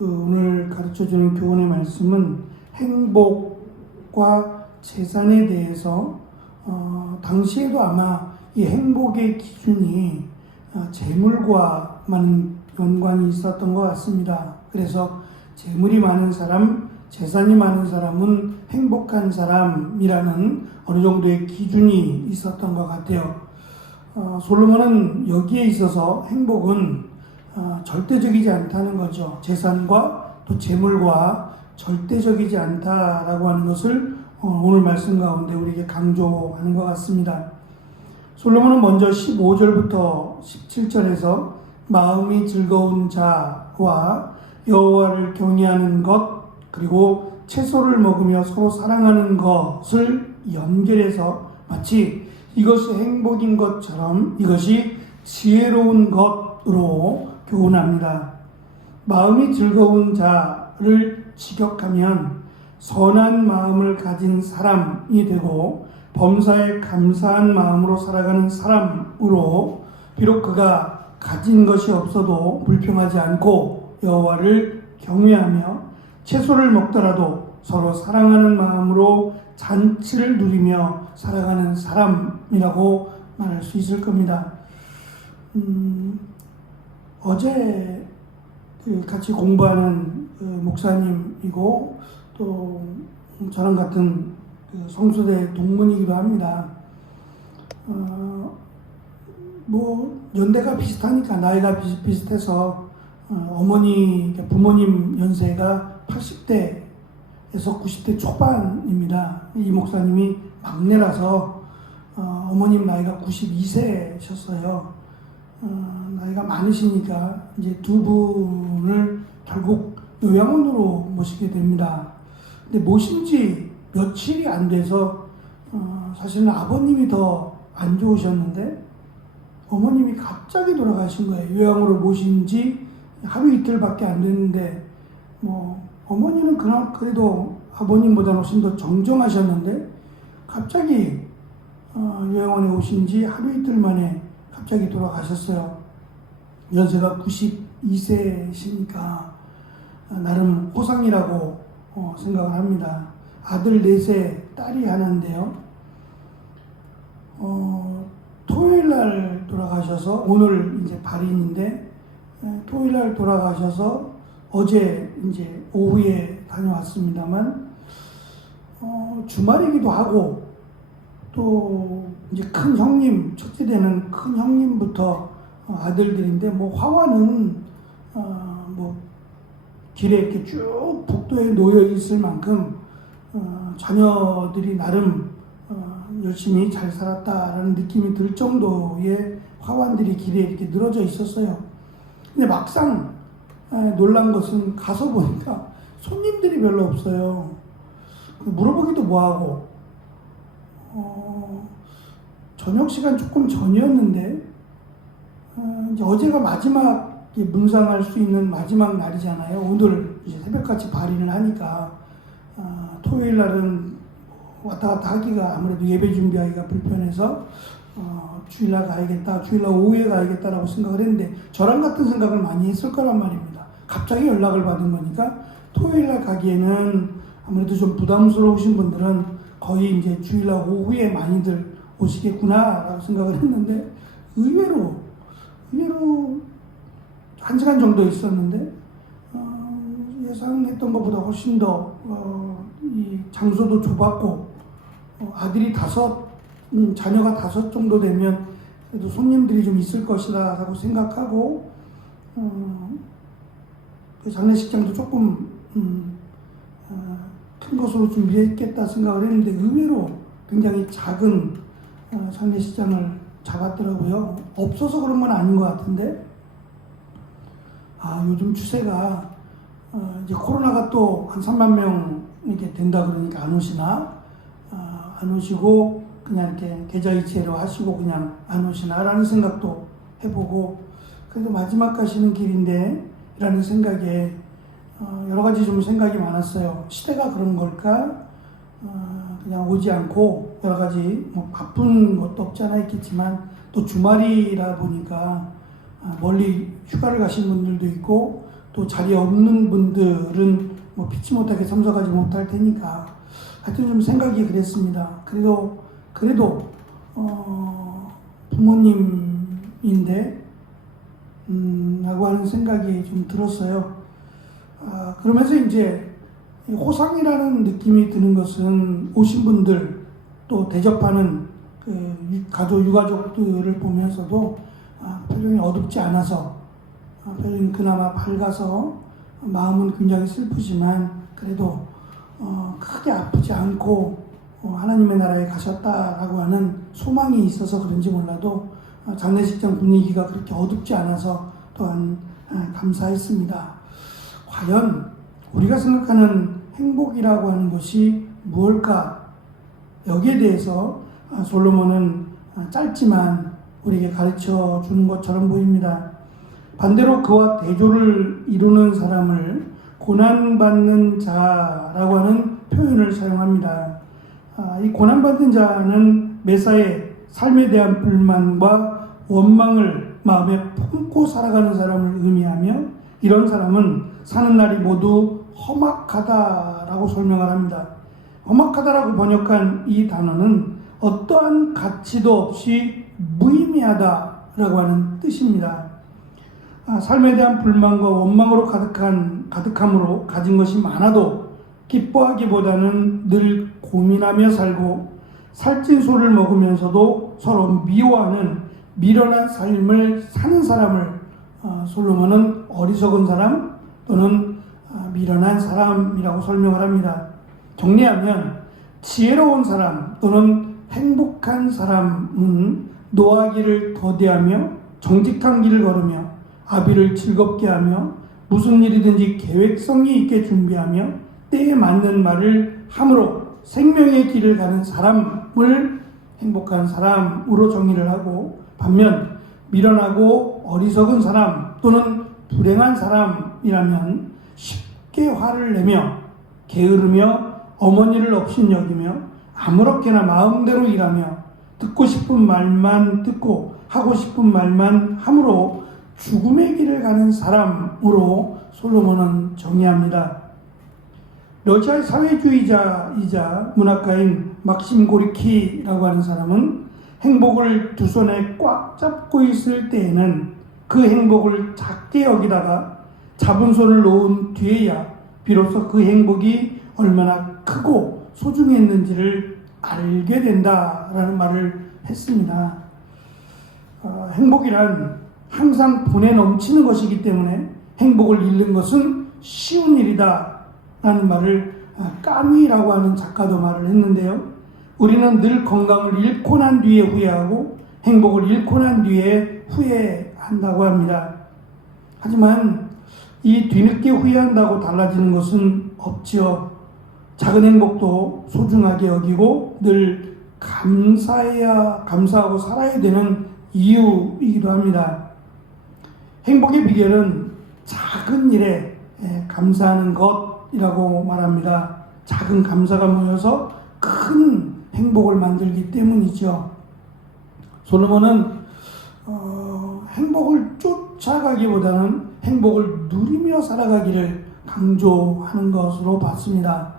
오늘 가르쳐주는 교훈의 말씀은 행복과 재산에 대해서 당시에도 아마 이 행복의 기준이 재물과 많은 연관이 있었던 것 같습니다. 그래서 재물이 많은 사람, 재산이 많은 사람은 행복한 사람이라는 어느 정도의 기준이 있었던 것 같아요. 솔로몬은 여기에 있어서 행복은 절대적이지 않다는 거죠. 재산과 또 재물과 절대적이지 않다라고 하는 것을 오늘 말씀 가운데 우리에게 강조하는 것 같습니다. 솔로몬은 먼저 15절부터 17절에서 마음이 즐거운 자와 여호와를 경외하는 것 그리고 채소를 먹으며 서로 사랑하는 것을 연결해서 마치 이것이 행복인 것처럼 이것이 지혜로운 것으로 교훈합니다. 마음이 즐거운 자를 직역하면 선한 마음을 가진 사람이 되고 범사에 감사한 마음으로 살아가는 사람으로 비록 그가 가진 것이 없어도 불평하지 않고 여호와를 경외하며 채소를 먹더라도 서로 사랑하는 마음으로 잔치를 누리며 살아가는 사람이라고 말할 수 있을 겁니다. 어제 같이 공부하는 목사님이고 또 저랑 같은 성수대 동문이기도 합니다. 연대가 비슷하니까 나이가 비슷해서 부모님 연세가 80대에서 90대 초반입니다. 이 목사님이 막내라서 어머님 나이가 92세셨어요. 나이가 많으시니까 이제 두 분을 결국 요양원으로 모시게 됩니다. 근데 모신 지 며칠이 안 돼서 사실은 아버님이 더 안 좋으셨는데 어머님이 갑자기 돌아가신 거예요. 요양으로 모신 지 하루 이틀밖에 안 됐는데 어머니는 그래도 아버님보다는 훨씬 더 정정하셨는데 갑자기 요양원에 오신 지 하루 이틀 만에 갑자기 돌아가셨어요. 연세가 92세시니까 나름 호상이라고 생각을 합니다. 아들 4세, 딸이 하나인데요. 토요일 날 돌아가셔서 오늘 이제 발인인데 토요일 날 돌아가셔서 어제 이제 오후에 다녀왔습니다만 주말이기도 하고 또 이제 큰 형님, 첫째 되는 큰 형님부터 아들들인데 화환은 길에 이렇게 쭉 복도에 놓여 있을 만큼 자녀들이 나름 열심히 잘 살았다라는 느낌이 들 정도의 화환들이 길에 이렇게 늘어져 있었어요. 근데 막상 놀란 것은 가서 보니까 손님들이 별로 없어요. 물어보기도 뭐하고 저녁 시간 조금 전이었는데 이제 어제가 마지막 문상할 수 있는 마지막 날이잖아요. 오늘 이제 새벽같이 발인을 하니까 토요일 날은 왔다 갔다 하기가 아무래도 예배 준비하기가 불편해서 주일날 가야겠다, 주일날 오후에 가야겠다라고 생각을 했는데 저랑 같은 생각을 많이 했을 거란 말입니다. 갑자기 연락을 받은 거니까 토요일날 가기에는 아무래도 좀 부담스러우신 분들은 거의 이제 주일날 오후에 많이들 오시겠구나라고 생각을 했는데 의외로 1시간 정도 있었는데 예상했던 것보다 훨씬 더 이 장소도 좁았고 아들이 5, 자녀가 5 정도 되면 그래도 손님들이 좀 있을 것이다 라고 생각하고 그 장례식장도 조금 큰 것으로 준비했겠다 생각을 했는데 의외로 굉장히 작은 장례식장을 잡았더라고요. 없어서 그런 건 아닌 것 같은데 요즘 추세가 이제 코로나가 또 한 3만 명 이렇게 된다 그러니까 안 오시나 안 오시고 그냥 이렇게 계좌이체로 하시고 그냥 안 오시나라는 생각도 해보고 그래도 마지막 가시는 길인데 라는 생각에 여러 가지 좀 생각이 많았어요. 시대가 그런 걸까? 그냥 오지 않고 여러 가지 바쁜 것도 없지 않아 있겠지만 또 주말이라 보니까 멀리 휴가를 가신 분들도 있고 또 자리 없는 분들은 뭐 피치 못하게 참석하지 못할 테니까 하여튼 좀 생각이 그랬습니다. 그래도 부모님인데 라고 하는 생각이 좀 들었어요. 그러면서 이제 호상이라는 느낌이 드는 것은 오신 분들 또 대접하는 그 유가족들을 보면서도 표정이 어둡지 않아서 표정이 그나마 밝아서 마음은 굉장히 슬프지만 그래도 크게 아프지 않고 하나님의 나라에 가셨다라고 하는 소망이 있어서 그런지 몰라도 장례식장 분위기가 그렇게 어둡지 않아서 또한 감사했습니다. 과연 우리가 생각하는 행복이라고 하는 것이 무엇일까? 여기에 대해서 솔로몬은 짧지만 우리에게 가르쳐 주는 것처럼 보입니다. 반대로 그와 대조를 이루는 사람을 고난받는 자라고 하는 표현을 사용합니다. 이 고난받는 자는 매사에 삶에 대한 불만과 원망을 마음에 품고 살아가는 사람을 의미하며 이런 사람은 사는 날이 모두 험악하다라고 설명을 합니다. 험악하다라고 번역한 이 단어는 어떠한 가치도 없이 무의미하다라고 하는 뜻입니다. 삶에 대한 불만과 원망으로 가득함으로 가진 것이 많아도 기뻐하기보다는 늘 고민하며 살고 살찐 소를 먹으면서도 서로 미워하는 미련한 삶을 사는 사람을 솔로몬은 어리석은 사람 또는 미련한 사람이라고 설명을 합니다. 정리하면 지혜로운 사람 또는 행복한 사람은 노하기를 더디하며 정직한 길을 걸으며 아비를 즐겁게 하며 무슨 일이든지 계획성이 있게 준비하며 때에 맞는 말을 함으로 생명의 길을 가는 사람을 행복한 사람으로 정의를 하고 반면 미련하고 어리석은 사람 또는 불행한 사람이라면 쉽게 화를 내며 게으르며 어머니를 업신여기며 아무렇게나 마음대로 일하며 듣고 싶은 말만 듣고 하고 싶은 말만 함으로 죽음의 길을 가는 사람으로 솔로몬은 정의합니다. 러시아의 사회주의자이자 문학가인 막심 고리키라고 하는 사람은 행복을 두 손에 꽉 잡고 있을 때에는 그 행복을 작게 여기다가 잡은 손을 놓은 뒤에야 비로소 그 행복이 얼마나 크고 소중했는지를 알게 된다라는 말을 했습니다. 행복이란 항상 분에 넘치는 것이기 때문에 행복을 잃는 것은 쉬운 일이다 라는 말을 까미라고 하는 작가도 말을 했는데요. 우리는 늘 건강을 잃고 난 뒤에 후회하고 행복을 잃고 난 뒤에 후회한다고 합니다. 하지만 이 뒤늦게 후회한다고 달라지는 것은 없지요. 작은 행복도 소중하게 여기고 늘 감사하고 살아야 되는 이유이기도 합니다. 행복의 비결은 작은 일에 감사하는 것이라고 말합니다. 작은 감사가 모여서 큰 행복을 만들기 때문이죠. 솔로몬은 행복을 쫓아가기보다는 행복을 누리며 살아가기를 강조하는 것으로 봤습니다.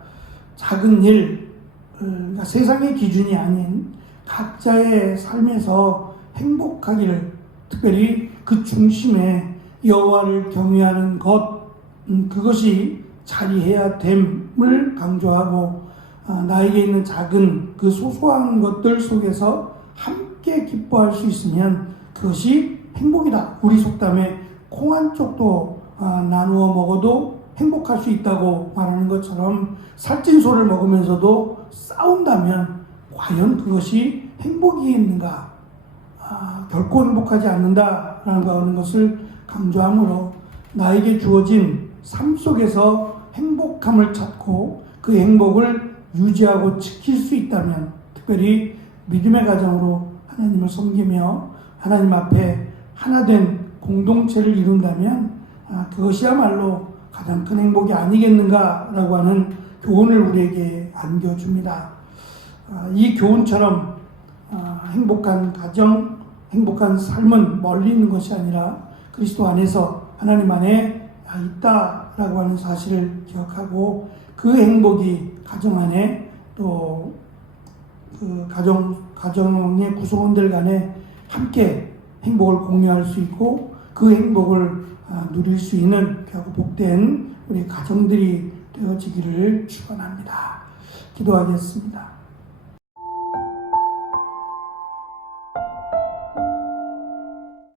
작은 일, 그러니까 세상의 기준이 아닌 각자의 삶에서 행복하기를, 특별히 그 중심에 여호와를 경외하는 것, 그것이 자리해야 됨을 강조하고 나에게 있는 작은 그 소소한 것들 속에서 함께 기뻐할 수 있으면 그것이 행복이다. 우리 속담에 콩 한 쪽도 나누어 먹어도 행복할 수 있다고 말하는 것처럼 살찐 소를 먹으면서도 싸운다면 과연 그것이 행복이겠는가? 결코 행복하지 않는다라는 것을 강조하므로 나에게 주어진 삶 속에서 행복함을 찾고 그 행복을 유지하고 지킬 수 있다면, 특별히 믿음의 가정으로 하나님을 섬기며 하나님 앞에 하나된 공동체를 이룬다면 그것이야말로 가장 큰 행복이 아니겠는가라고 하는 교훈을 우리에게 안겨줍니다. 이 교훈처럼 행복한 가정, 행복한 삶은 멀리 있는 것이 아니라 그리스도 안에서 하나님 안에 있다라고 하는 사실을 기억하고 그 행복이 가정 안에 또 그 가정의 구성원들 간에 함께 행복을 공유할 수 있고 그 행복을 누릴 수 있는 귀하고 복된 우리 가정들이 되어지기를 축원합니다. 기도하겠습니다.